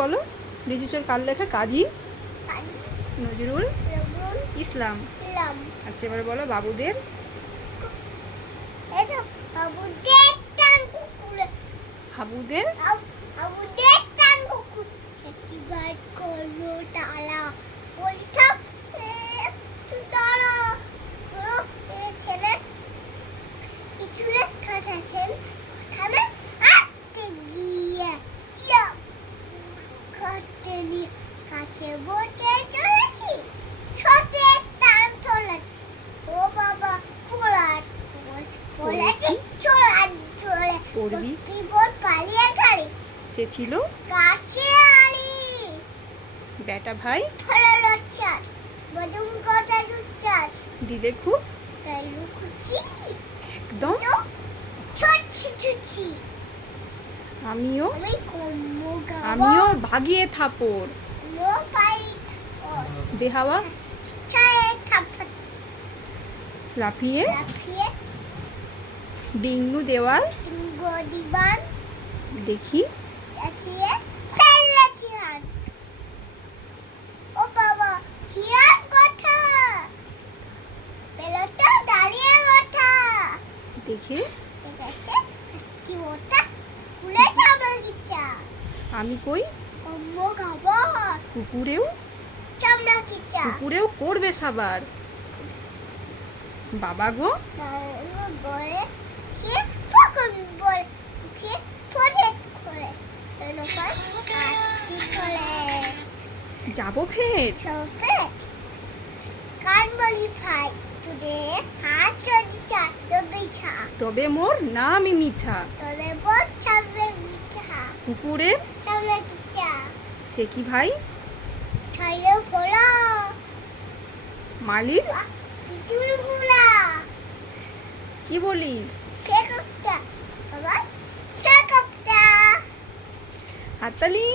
বলো ডিজিটাল কার লেখা কাজী নজরুল ইসলাম। আচ্ছা এবারে বলো বাবুদের। হাবুদের? হাবুদের করতে কাছে বসে চলেছি? ছোটে টান চলেছি ও বাবা পোড়ার পড়েছি চলার চলে পড়বি? বিপদ পালিয়ে গেলে সে ছিল? কাছে আলি বেটা ভাই? ফেলে লচ্ছাস বদম কথা দুচ্ছাস দিলে খুব? তাই লুকুচি একদম। ছুটছি ছুটছি। আমিও আমিও ভাগিয়ে থাপড় দেহাওয়া লাফিয়ে ডিঙ্গু দেওয়াল। দেখি। দেখিয়ে আমি কই? কুকুরেও? কুকুরেও করবে সাবার। বাবা গো। যাব ফের। কান বলি ভাই তুলে হাত যদি চা তবে মোর নামই মিছা। তবে মিছা কুকুরের? সে কি ভাই? মালির? কি বলিস? হাতালি হাততালি?